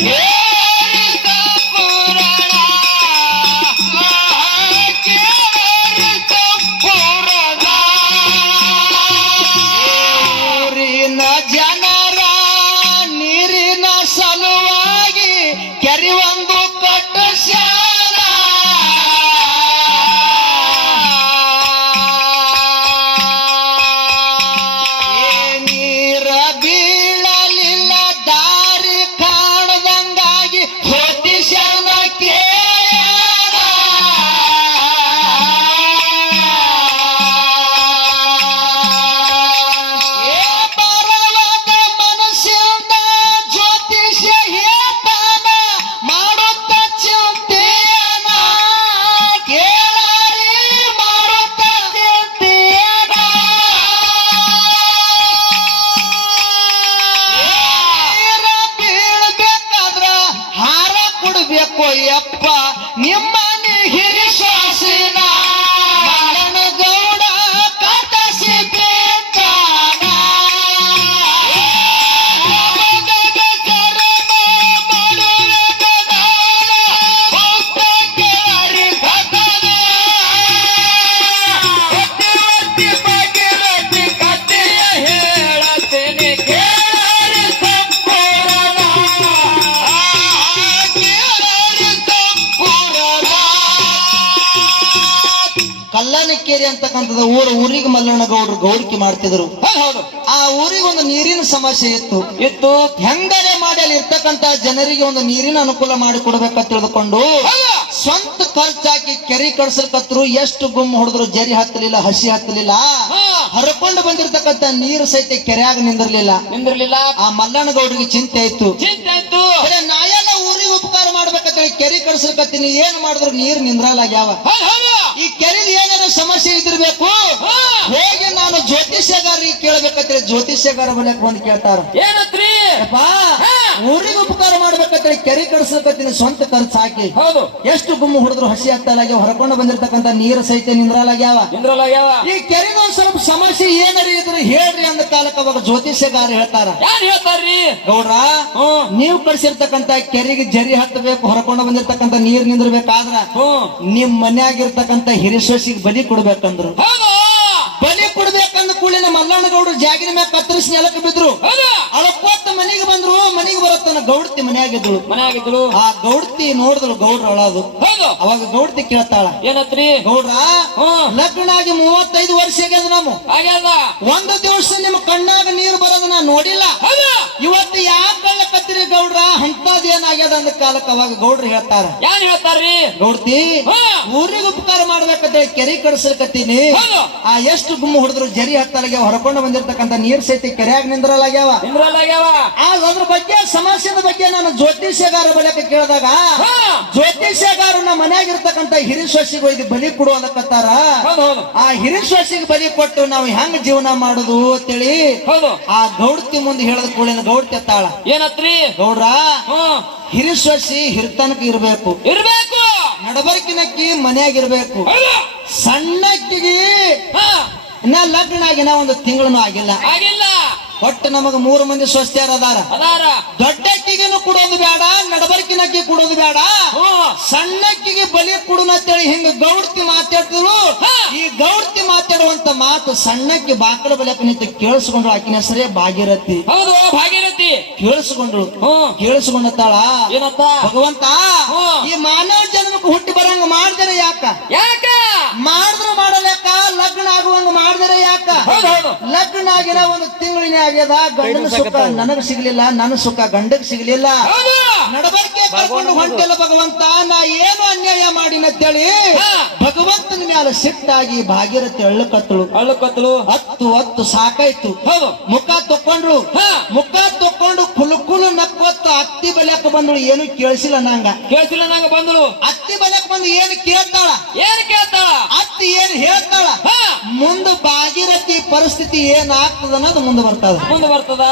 Yeah. ಅಂತಕ್ಕಂಥದ್ದು ಊರು ಊರಿಗೆ ಮಲ್ಲಣ್ಣ ಗೌಡ್ರು ಗೌರಿಕೆ ಮಾಡ್ತಿದ್ರು. ಹೌದು ಆ ಊರಿಗೆ ಒಂದು ನೀರಿನ ಸಮಸ್ಯೆ ಇತ್ತು. ಇತ್ತು. ಹೆಂಗರೆ ಮಾಡಿ ಅಲ್ಲಿ ಇರ್ತಕ್ಕಂತ ಜನರಿಗೆ ಒಂದು ನೀರಿನ ಅನುಕೂಲ ಮಾಡಿ ಕೊಡ್ಬೇಕಂತ ತಿಳಿದುಕೊಂಡು. ಸ್ವಂತ ಖರ್ಚಾಕಿ ಕೆರೆ ಕಡ್ಸಲ್ಕತ್ರು ಎಷ್ಟು ಗುಮ್ಮ ಹೊಡೆದ್ರು ಜರಿ ಹತ್ತಲಿಲ್ಲ ಹಸಿ ಹತ್ತಲಿಲ್ಲ. ಹರ್ಕೊಂಡು ಬಂದಿರತಕ್ಕಂತ ನೀರು ಸಹಿತ ಕೆರೆಯಾಗ ನಿಂದಿರ್ಲಿಲ್ಲ. ನಿಂದಿರ್ಲಿಲ್ಲ. ಆ ಮಲ್ಲಣ್ಣ ಗೌಡ್ರಿಗೆ ಚಿಂತೆ ಇತ್ತು ಚಿಂತೆ ಇತ್ತು ಅರೆ ನಾ ಎಲ್ಲ ಊರಿಗೆ ಉಪಕಾರ ಮಾಡ್ಬೇಕಂತೇಳಿ ಕೆರೆ ಕಡ್ಸಲ್ಕತ್ತೀನಿ ಏನ್ ಮಾಡಿದ್ರು ನೀರ್ ನಿಂದ್ರಲಾಗ್ಯಾವ. ಹೌದು ಈ ಕೆರೆದ ಏನಾರ ಸಮಸ್ಯೆ ಇದಿರ್ಬೇಕು. ಹೇಗೆ ನಾನು ಜ್ಯೋತಿಷ್ಯಗಾರಿಗೆ ಕೇಳ್ಬೇಕಂತೇಳಿ ಜ್ಯೋತಿಷ್ಯಗಾರ ಬಂದ್ ಬಂದು ಕೇಳ್ತಾರ? ಏನತ್ರಿ. ಊರಿಗೆ ಉಪಕಾರ ಮಾಡ್ಬೇಕಂತೇಳಿ ಕೆರೆ ಕಡ್ಸಕತ್ತೀನಿ ಸ್ವಂತ ಖರ್ಚು ಹಾಕಿ ಹೌದು. ಎಷ್ಟು ಗುಮ್ಮ ಹೊಡೆದ್ರು ಹಸಿ ಆಗ್ತಲಾಗ್ಯ ಹೊರಕೊಂಡು ಬಂದಿರತಕ್ಕಂತ ನೀರು ಸಹಿತ ನಿಂದ್ರಲಾಗ್ಯಾವ ನಿಂದ್ರಾಲಾಗ್ಯಾವ ಯಾವ ಈ ಕೆರೆಗೆ ಒಂದ್ ಸ್ವಲ್ಪ ಸಮಸ್ಯೆ ಏನ್ ಇದ್ರೆ ಹೇಳ್ರಿ ಅಂದ ಕಾಲಕ್ಕೆ ಅವಾಗ ಜ್ಯೋತಿಷ್ಯಗಾರ ಹೇಳ್ತಾರ. ಯಾರು ಹೇಳ್ತಾರ್ರಿ? ಗೌಡ್ರ ನೀವು ಕಳಿಸಿರ್ತಕ್ಕಂಥ ಕೆರೆಗೆ ಜರಿ ಹತ್ತಬೇಕು ಹೊರಕೊಂಡು ಬಂದಿರತಕ್ಕಂತ ನೀರ್ ನಿಂದ್ರಬೇಕಾದ್ರ ನಿಮ್ ಮನ್ಯಾಗಿರ್ತಕ್ಕಂತ ಹಿರಿಸೋಸಿಗೆ ಬಲಿ ಕೊಡ್ಬೇಕಂದ್ರು. ಬಲಿ ಕೊಡ್ಬೇಕಂದ ಮಲ್ಲಣ್ಣಗೌಡರು ಮಲ್ಲಣ್ಣ ಗೌಡ್ರು ಜಾಗಿನ ಮ್ಯಾಗ ಕತ್ತರಿಸಿ ನೆಲಕ್ಕೆ ಬಿದ್ರು. ಅಳಕೋತ ಮನೆಗೆ ಬಂದ್ರು ಮನೆಗೆ ಬರತ್ತನ ಗೌಡ್ತಿ ಮನೆಯಾಗಿದ್ದಳು. ಮನೆಯಾಗಿದ್ದಳು. ಆ ಗೌಡತಿ ನೋಡಿದ್ರು ಗೌಡ್ರ ಅಳದು. ಅವಾಗ ಗೌಡತಿ ಕೇಳ್ತಾಳ ಏನತ್ರಿ? ಗೌಡ್ರ ಲಗ್ನ ಆಗಿ ಮೂವತ್ತೈದು ವರ್ಷ ಆಗ್ಯದ ನಾವು ಆಗ್ಯದ? ಒಂದು ದಿವಸ ನಿಮ್ಮ ಕಣ್ಣಾಗ ನೀರು ಬರೋದು ನಾ ನೋಡಿಲ್ಲ ಇವತ್ತು ಅಂದ ಕಾಲಕ್ಕೆ ಅವಾಗ ಗೌಡ್ರು ಹೇಳ್ತಾರ. ಯಾರು ಹೇಳ್ತಾರ್ರಿ? ನೋಡ್ತಿ. ಊರಿಗೆ ಉಪಕಾರ ಮಾಡ್ಬೇಕಂತ ಕೆರೆ ಕಡಿಸಲ್ಕತ್ತೀನಿ. ಆ ಎಷ್ಟು ಗುಮ್ಮ ಹೊಡೆದ್ರು ಜರಿ ಹತ್ತಲಾಗ್ಯಾವ ಹೊರಕೊಂಡು ಬಂದಿರ್ತಕ್ಕಂತ ನೀರ್ ಸೈತಿ ಕೆರೆಯಾಗ ನಿಂದ್ರಲಾಗ್ಯಾವ ನಿಂದ್ರಲಾಗ್ಯಾವ ಆಗ ಅದ್ರ ಬಗ್ಗೆ ಸಮಸ್ಯೆದ ಬಗ್ಗೆ ನಾನು ಜ್ಯೋತಿಷ್ಯಗಾರ ಬಳಿಕ ಕೇಳಿದಾಗ. ಜ್ಯೋತಿಷ್ಯಗಾರು ನಮ್ಮ ಮನ್ಯಾಗಿರ್ತಕ್ಕಂತ ಹಿರಿಶ್ವಾಸಿಗೆ ಒಯ್ದು ಬಲಿ ಕೊಡು ಅನ್ನಕತ್ತಾರ. ಆ ಹಿರಿಶ್ವಾಸಿಗೆ ಬಲಿ ಕೊಟ್ಟು ನಾವು ಹೆಂಗ್ ಜೀವನ ಮಾಡುದು ಅಂತೇಳಿ ಆ ಗೌಡ್ತಿ ಮುಂದೆ ಹೇಳದ ಕೂಡ ಗೌಡ್ತಿ ಎತ್ತಾಳ ಏನತ್ರಿ? ಗೌಡ್ರ ಹಿರಿಸೊಸಿ ಹಿರ್ತನಕ ಇರಬೇಕು. ಇರಬೇಕು! ನಡಬರ್ಕಿನಕ್ಕಿ ಮನ್ಯಾಗಿರ್ಬೇಕು. ಹೌದು! ಸಣ್ಣಕ್ಕಿಗೆ ಹಾ! ಇನ್ನ ಲಗ್ನ ಆಗಿನ ಒಂದು ತಿಂಗಳನು ಆಗಿಲ್ಲ. ಆಗಿಲ್ಲ! ಒಟ್ಟು ನಮಗ ಮೂರು ಮಂದಿ ಸ್ವಸ್ಥ್ಯಾರ ಅದಾರ. ದೊಡ್ಡಕ್ಕಿಗೆನು ಕೊಡೋದು ಬೇಡ ನಡಬರ್ಕಿನಕ್ಕಿ ಕೊಡೋದು ಬೇಡ ಸಣ್ಣಕ್ಕಿಗೆ ಬಲಿ ಕೊಡುನ ಅಂತೇಳಿ ಹಿಂಗ ಗೌಡ್ತಿ ಮಾತಾಡ್ತಿದ್ರು. ಈ ಗೌಡ್ತಿ ಮಾತಾಡುವಂತ ಮಾತು ಸಣ್ಣಕ್ಕೆ ಬಾಕಡ ಬಲಕ ನಿಂತು ಕೇಳಿಸ್ಕೊಂಡ್ರು ಆಕಿನ ಹೆಸರೇ ಭಾಗೀರಥಿ. ಹೌದು ಭಾಗೀರಥಿ. ಕೇಳಿಸ್ಕೊಂಡ್ರು. ಕೇಳಿಸ್ಕೊಂಡತ್ತಾಳ ಏನಪ್ಪ? ಭಗವಂತ ಈ ಮಾನವ ಜನ್ಮಕ್ಕೆ ಹುಟ್ಟಿ ಬರಂಗ ಮಾಡಿದರೆ ಯಾಕ? ಯಾಕ? ಮಾಡಿದ್ರು ಮಾಡಲ್ಯಾಕ ಲಗ್ನ ಆಗುವಂಗ ಮಾಡಿದರೆ ಯಾಕ? ಲಗ್ನ ಆಗಿನ ಒಂದು ತಿಂಗಳಿನ ಆಗ್ಯದ ಗಂಡನ ಸುಖ ನನಗ್ ಸಿಗ್ಲಿಲ್ಲ ನನ್ನ ಸುಖ ಗಂಡಗ್ ಸಿಗ್ಲಿಲ್ಲ. ನಡಬರ್ಕೆ ಕರ್ಕೊಂಡು ಹೊಂಟಿಲ್ಲ ಭಗವಂತ ನಾ ಏನು ಅನ್ಯಾಯ ಮಾಡಿನಂತೇಳಿ. ಭಗವಂತನ ಮ್ಯಾಲ ಸಿಟ್ಟಾಗಿ ಭಾಗೀರಥಿ ಅಳ್ಳಕತ್ತಳು ಕತ್ತಳು. ಹತ್ತು ಹತ್ತು ಸಾಕಾಯ್ತು. ಮುಖ ತಕ್ಕೊಂಡ್ರು. ಹಾ. ಮುಖ ತಕ್ಕೊಂಡು ಕುಲುಕುಲು ಕುಲು ನಕ್ಕೊತ್ತ ಅತ್ತಿ ಬಲ್ಯಾಕ ಬಂದಳು ಏನು ಕೇಳಿಸಿಲ್ಲ ನಂಗ. ಕೇಳಿಸಿಲ್ಲ ನಂಗ ಬಂದಳು. ಅತ್ತಿ ಬಲ್ಯಾಕ ಬಂದು ಏನು ಕೇಳ್ತಾಳ? ಏನ್ ಕೇಳ್ತಾಳ? ಅತ್ತಿ ಏನ್ ಹೇಳ್ತಾಳ? ಮುಂದೆ ಬಾಗಿರತಿ ಪರಿಸ್ಥಿತಿ ಏನಾಗ್ತದ ಅನ್ನೋದು ಮುಂದೆ ಬರ್ತದ ಮುಂದೆ ಬರ್ತದ?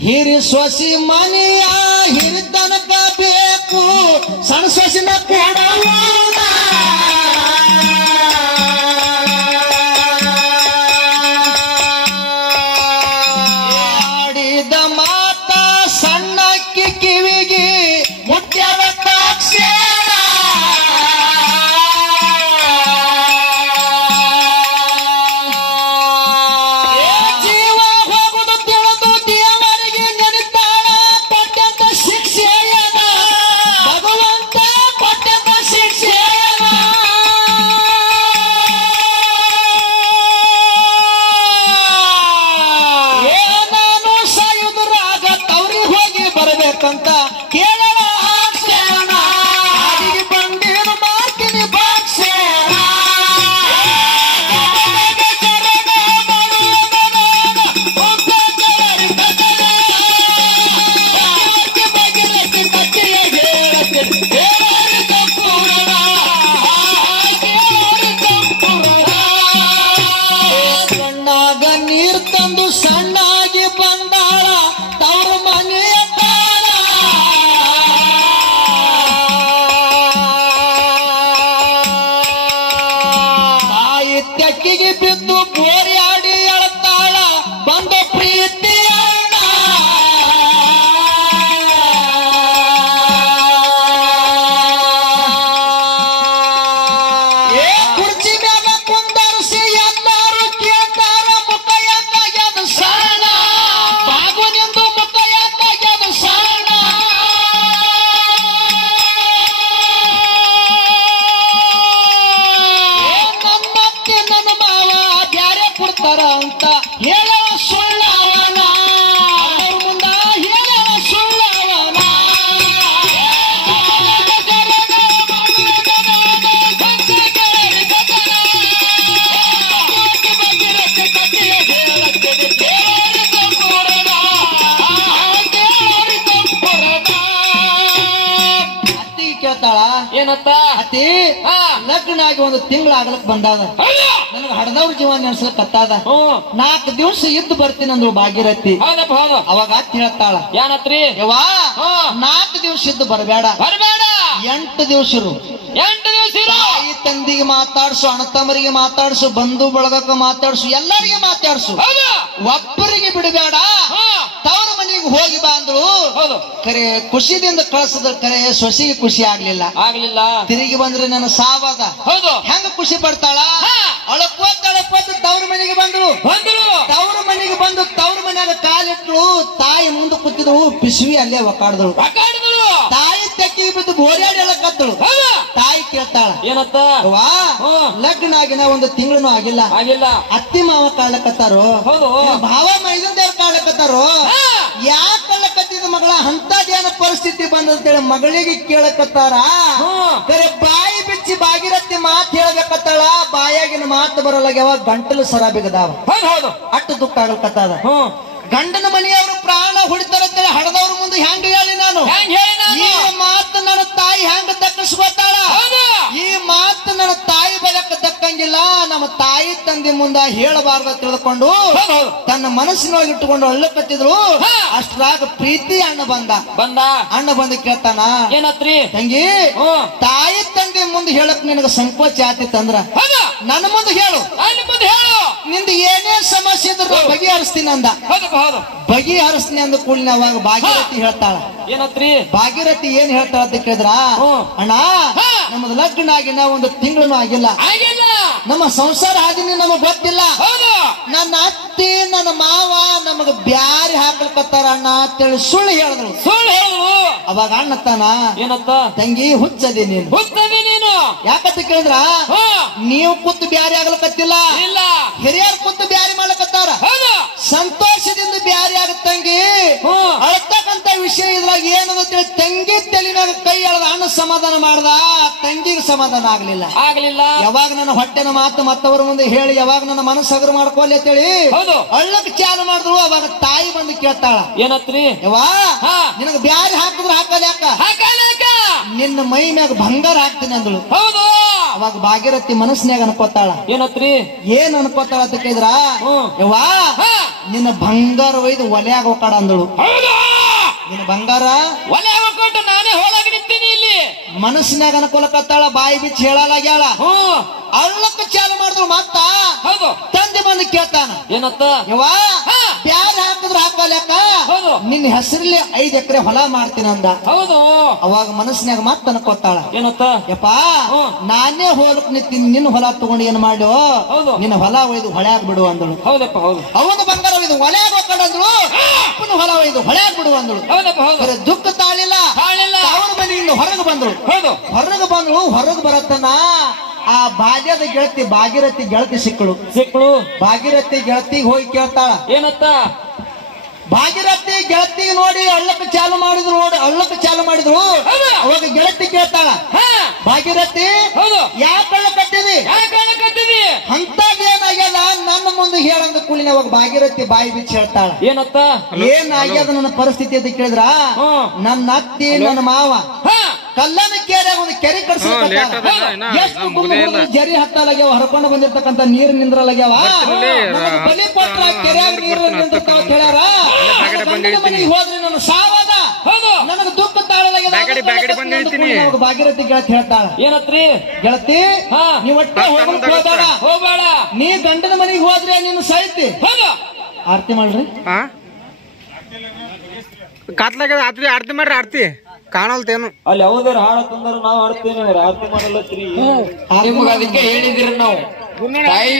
ಹಿರಿ ಸೊಸಿ ಮನೆಯ ಹಿರಿತನಕ ಬೇಕು. ಸಣ್ಣ ಸೊಸಿನ ಕೊಡಲ್ಲ ಬರಬೇಕಂತ ಕೇಳವ ಆಕ್ಷೇಣ ಅಡಿಗೆ ಬಂದಿರು ಮಾಡ್ತೀನಿ ಭಾಕ್ಷೇಣ ಸಣ್ಣಾಗ ನೀರ್ ಏನತ್ತ ಲಗ್ನಾಗಿ ಹಾ ಲಗ್ನ ಆಗಿ ಒಂದು ತಿಂಗಳ ಆಗ್ಲಕ್ ಬಂದಾದ ನನಗ ಹಡದವ್ರ ಜೀವ ನೆನ್ಸ್ಲಕ್ ಕತ್ತಾದ. ಹ್ಮ್ ನಾಲ್ಕು ದಿವಸ ಇದ್ದು ಬರ್ತೀನಿ ಅಂದ್ರು ಭಾಗೀರಥಿ. ಹೌದು. ಅವಾಗ ಅತ್ತಿ ಹೇಳ್ತಾಳ ಏನತ್ರಿ ಯವ್ವಾ ನಾಕ್ ನಾಲ್ಕು ದಿವಸ ಇದ್ದು ಬರಬೇಡ. ಬರಬೇಡ! ಎಂಟು ದಿವಸ ಇರು. ಎಂಟು ದಿವಸ ಇರು. ತಂದಿಗೆ ಮಾತಾಡ್ಸು ಅಣ್ಣತಮ್ಮರಿಗೆ ಮಾತಾಡ್ಸು ಬಂಧು ಬಳಗಕ್ಕ ಮಾತಾಡ್ಸು ಎಲ್ಲರಿಗೆ ಮಾತಾಡ್ಸು. ಒಬ್ಬರಿಗೆ ಬಿಡಬೇಡ. ತವರ ಮನೆಗೆ ಹೋಗಿ ಬಾ ಅಂದ್ರು ಕರೆ ಖುಷಿದಿಂದ ಕಳ್ಸದ ಕರೆ ಸೊಸಿಗೆ ಖುಷಿ ಆಗ್ಲಿಲ್ಲ. ಆಗ್ಲಿಲ್ಲ. ತಿರುಗಿ ಬಂದ್ರೆ ನನ್ನ ಸಾವಾದ ಹೌದು. ಹೆಂಗ ಖುಷಿ ಪಡ್ತಾಳ? ಹಾ. ಅಳಕೋತ ಅಳಕೋತ ತವ್ರ ಮನೆಗೆ ಬಂದ್ರು ಬಂದ್ರು ತವ್ರ ಮನೆಗೆ ಬಂದು ತವ್ರ ಮನೆಯಾಗ ಕಾಲಿಟ್ಲು ತಾಯಿ ಮುಂದೆ ಕೂತಿದ್ರು ಪಿಸುವಿ ಅಲ್ಲೇ ಒಕ್ಕಾಡಿದ್ರು ಬಿದ್ದು ಬೋರ್ಯಾಡಿ ಎಳಕತ್ತಳು ಹೌದು. ತಾಯಿ ಕೇಳ್ತಾಳ ಏನತ್ತ? ವಾ. ಲಗ್ನ ಆಗಿನ ಒಂದು ತಿಂಗಳು ಆಗಿಲ್ಲ. ಆಗಿಲ್ಲ. ಅತ್ತಿ ಮಾವ ಕಾಡ್ಲಕತ್ತಾರು? ಹೌದು. ಭಾವ ಮೈದನ್ ದೇವ್ರ ಕಾಡ್ಲಕತ್ತಾರು? ಹಾ. ಯಾಕೆ ಕಳ್ಳಕತ್ತಿದ ಮಗಳ? ಅಂತದೇನ ಪರಿಸ್ಥಿತಿ ಬಂದಂತೇಳಿ ಮಗಳಿಗೆ ಕೇಳಕತ್ತಾರ ಬರೀ ಬಾಯಿ ಬಿಚ್ಚಿ ಬಾಗಿರತ್ತಿ ಮಾತು ಹೇಳಬೇಕತ್ತಾಳ? ಬಾಯಾಗಿನ ಮಾತು ಬರಲಾಗ್ಯಾವ ಗಂಟಲು ಸರ ಬಿಗದಾವ. ಹೌದು ಅಟ್ಟು ದುಃಖ ಆಗ್ಲಕತ್ತದ. ಗಂಡನ ಮನೆಯವರು ಪ್ರಾಣ ಹೊಡಿತಾರಂತೇಳಿ ಹಡದ ಹೆಂಗ ಹೇಳಿ ನಾನು? ಈ ಮಾತು ನನ್ನ ತಾಯಿ ಹೆಂಗ ದಕ್ಕಿಸ್ಕೊತಾಳ ಈ ಮಾತು ನನ್ನ ತಾಯಿ ಬಲಕ್ಕೆ ದಕ್ಕಂಗಿಲ್ಲ ನಮ್ಮ ತಾಯಿ ತಂದೆ ಮುಂದ ಹೇಳಬಾರ್ದು ಹೌದು ತನ್ನ ಮನಸ್ಸಿನೊಳಗೆ ಇಟ್ಟುಕೊಂಡು ಅಳ್ಳಕತ್ತಿದ್ರು ಕತ್ತಿದ್ರು ಅಷ್ಟ್ರಾಗ ಪ್ರೀತಿ ಅಣ್ಣ ಬಂದ. ಬಂದ. ಅಣ್ಣ ಬಂದ ಕೇಳ್ತಾನ ಏನತ್ರಿ? ತಂಗಿ ತಾಯಿ ತಂದೆ ಮುಂದೆ ಹೇಳಕ್ ನಿನಗ ಸಂಕೋಚ ಆತಿತ್ತಂದ್ರ? ನನ್ನ ಮುಂದೆ ಹೇಳು. ಅಲ್ಲಿ ಮುಂದೆ ಹೇಳು. ನಿಂದು ಏನೇ ಸಮಸ್ಯೆ ಇದ್ರು ಬಗೆಹರಿಸ್ತೀನಿ ಅಂದ. ಹೌದು ಬಗೆಹರಿಸ್ತೀನಿ ಅಂದ ಕೂಡಲೇ ಅವಾಗ ಭಾಗೀರಥಿ ಹೇಳ್ತಾಳ. ಏನತ್ರಿ? ಭಾಗೀರಥಿ ಏನ್ ಹೇಳ್ತಾಳ ಅಂತ ಕೇಳಿದ್ರ. ಅಣ್ಣ ನಮ್ದು ಲಗ್ನ ಆಗಿನ ಒಂದು ತಿಂಗಳು ಆಗಿಲ್ಲ. ನಮ್ಮ ಸಂಸಾರ ಹಾದಿನಿ ನಮಗ್ ಗೊತ್ತಿಲ್ಲ. ನನ್ನ ಅತ್ತಿ ನನ್ನ ಮಾವ ನಮಗ ಬ್ಯಾರಿ ಹಾಕಲ್ಕತ್ತಾರ ಅಣ್ಣ ಅಂತೇಳಿ ಸುಳ್ಳು ಹೇಳಿದ್ರು. ಸುಳ್ಳು ಹೇಳಿದ್ರು. ಅವಾಗ ಅಣ್ಣ ತಾನ ಏನತ್ತ? ತಂಗಿ ಹುಚ್ಚದಿ ನೀನು. ನೀನು ಯಾಕಂತ ಕೇಳಿದ್ರ? ನೀವು ಕುತ್ತು ಬ್ಯಾರಿ ಆಗ್ಲಕತ್ತಿಲ್ಲ ಇಲ್ಲ. ಹಿರಿಯರ್ ಕುತ್ತು ಬ್ಯಾರಿ ಮಾಡ್ಲಕ್ಕ ಸಂತೋಷದಿಂದ ಬ್ಯಾರಿ ಆಗತ್ ತಂಗಿ. ಅಳ್ತಕ್ಕಂತ ವಿಷಯ ಇದ್ರಾಗ ಏನದ ಅಂತ ತಂಗಿ ತಲೆನಾಗ ಕೈ ಎಳದ ಅಣ್ಣ ಸಮಾಧಾನ ಮಾಡ್ದ ತಂಗಿಗೆ ಸಮಾಧಾನ ಆಗ್ಲಿಲ್ಲ. ಆಗ್ಲಿಲ್ಲ. ಯಾವಾಗ ನನ್ನ ಹೊಟ್ಟೆನ ಮಾತು ಮತ್ತವರ ಮುಂದೆ ಹೇಳಿ ಯಾವಾಗ ನನ್ನ ಮನಸ್ಸು ಹಗರು ಮಾಡ್ಕೊಲ್ಲಿ ಅಂತೇಳಿ ಹೌದು. ಅಳ್ಳಕ್ ಚಾಲು ಮಾಡಿದ್ರು ಅವಾಗ ತಾಯಿ ಬಂದು ಕೇಳ್ತಾಳ. ಏನತ್ರಿ? ಯವಾ ಹಾ. ನಿನಗ ಬ್ಯಾರಿ ಹಾಕಿದ್ರು ಹಾಕಲ್ಲ ಯಾಕ? ನಿನ್ನ ಮೈ ಮ್ಯಾಗ ಬಂಗಾರ ಹಾಕ್ತೀನಿ ಅಂದಳು. ಹೌದು. ಅವಾಗ ಭಾಗೀರಥಿ ಮನಸ್ಸಿನಾಗ ಅನ್ಕೋತಾಳ. ಏನತ್ರಿ? ಏನ್ ಅನ್ಕೋತಾಳ ಅಂತ ಕೇಳಿದ್ರ? ಯವಾ ಯವ್ವಾ ಹಾ. ನಿನ್ನ ಬಂಗಾರ ಒಯ್ದು ಒಲೆಯಾಗ ಹೋಗಾಡ ಅಂದಳು. ನಿನ್ನ ಬಂಗಾರ? ಒಲೆ ನಾನೇ ಹೋಲಾಗಿ ನಿಂತೀನಿ ಇಲ್ಲಿ. ಮನಸ್ಸಿನಾಗ ಅನ್ಕೊಲಕತ್ತಾಳ ಬಾಯಿ ಬಿಚ್ಚಿ ಹೇಳಲಾಗ್ಯಾಳ. ಹ್ಮ್ ಅಳ್ಳಕ್ಕ ಚಾಲು ಮಾಡಿದ್ರು ಮತ್ತ? ಹೌದು. ತಂದೆ ಬಂದು ಕೇಳ್ತಾನ. ಏನತ್ತ. ಬ್ಯಾರ ಹಾಕಿದ್ರು ಹಾಕಲ್ಯಾಕ ಹೌದು. ನಿನ್ನ ಹೆಸರಲ್ಲಿ ಐದ್ ಎಕರೆ ಹೊಲ ಮಾಡ್ತೀನಿ ಅಂದ. ಹೌದು. ಅವಾಗ ಮನಸ್ಸಿನಾಗ ಮತ್ತ ಕೊತ್ತಾಳ ಏನತ್ತ? ಯಪ್ಪ. ನಾನೇ ಹೋಲಕ್ ನಿಂತೀನಿ ನಿನ್ನ ಹೊಲ ತಗೊಂಡು ಏನ್ ಮಾಡು? ಹೌದು. ನಿನ್ನ ಹೊಲ ಒಯ್ದು ಹೊಳ್ಯಾಗ ಬಿಡು ಅಂದಳು. ಹೌದಪ್ಪ ಹೌದು. ಅವನು ಬಂಗಾರ ಒಯ್ದು ಹೊಳ್ಯಾಗ ಹೋಗ್ಕೊಂಡಂದ್ರು ಅಪ್ಪನ ಹೊಲ ಒಯ್ದು ಹೊಳ್ಯಾಗ ಬಿಡು ಅಂದಳು. ಹೌದಪ್ಪ ಹೌದು. ದುಃಖ ತಾಳಿಲ್ಲ. ತಾಳಿಲ್ಲ. ಅವನ ಇನ್ನು ಹೊರಗೆ ಬಂದಳು. ಹೌದು. ಹೊರಗೆ ಬಂದಳು ಹೊರಗೆ ಬರತ್ತನ. ಆ ಭಾಗ್ಯದ ಗೆಳತಿ ಭಾಗಿರಥಿ ಗೆಳತಿ ಸಿಕ್ಕಳು. ಸಿಕ್ಕಳು. ಭಾಗಿರಥಿ ಗೆಳತಿಗೆ ಹೋಗಿ ಕೇಳ್ತಾಳ. ಏನತ್ತ? ಭಾಗೀರಥಿ ಗೆಳತಿ ನೋಡಿ ಅಳ್ಳಕ್ಕೆ ಚಾಲು ಮಾಡಿದ್ರು ನೋಡಿ ಅಳ್ಳಕ್ಕೆ ಚಾಲು ಮಾಡಿದ್ರು. ಹೌದು. ಅವಾಗ ಗೆಳತಿ ಕೇಳ್ತಾಳ. ಹಾ. ಭಾಗೀರಥಿ ಹೌದು. ಯಾಕೆ ಅಳ್ಳ ಕಟ್ಟಿದಿ? ಅಂತಾಗ ಏನಾಗ್ಯದ? ನನ್ನ ಮುಂದೆ ಹೇಳಂದ ಕೂಲಿನ ಅವಾಗ ಭಾಗೀರಥಿ ಬಾಯಿ ಬಿಚ್ಚಿ ಹೇಳ್ತಾಳ. ಏನತ್ತ? ಏನಾಗ್ಯದ ನನ್ನ ಪರಿಸ್ಥಿತಿ ಅಂತ ಕೇಳಿದ್ರ. ನನ್ನ ಅತ್ತಿ ನನ್ನ ಮಾವ. ಹಾ. ಕಲ್ಲನ ಕೇರೆ ಒಂದು ಕೆರೆ. ಹುಡುಗ್ರು ಜರಿ ಹತ್ತಲಾಗ್ಯಾವ ಹರ್ಕೊಂಡು ಬಂದಿರ್ತಕ್ಕಂಥ ನೀರು ನಿಂದ್ರಲಾಗ್ಯಾವ? ಬಲಿ ಕೊಟ್ರ ಕೆರೆಯಾಗ ನೀರು ನಿಂದಿರ್ತಾವ ಹೇಳ್ಯಾರ. ಮನೆಗೆ ಹೋದ್ರೆ ನನ್ನ ಸಾವದ. ಹೌದು. ನನಗೆ ದುಃಖ ಭಾಗೀರಥಿ ಗೆಳತಿ ಹೇಳ್ತಾಳ. ಏನತ್ರಿ? ಗೆಳತಿ ಹಾ. ನೀ ಒಟ್ಟೆ ಹೋಗ್ಲಿಕ್ಕೆ ಹೋಗ್ಬೇಡ. ಹೋಗ್ಬೇಡ. ನೀ ಗಂಡನ ಮನೆಗೆ ಹೋದ್ರೆ ನೀನು ಸಾಯ್ತಿ. ಹೌದು. ಆರ್ತಿ ಮಾಡ್ರಿ. ಹಾ ಕತ್ಲಾಗ ಆರ್ತಿ ಮಾಡ್ರಿ ಆರ್ತಿ. ಕಾಣಲ್ತೇನು? ಅಲ್ಲಿ ಯಾವ್ದಾರ ಹಾಡ ತಂದ್ರ ನಾವು ಆಡ್ತೇನೆ ಆರತಿ ಮಾಡಲತ್ರಿ ನಿಮ್ಗ ಅದಕ್ಕೆ ಹೇಳಿದಿರಿ ನಾವು. ತಾಯಿ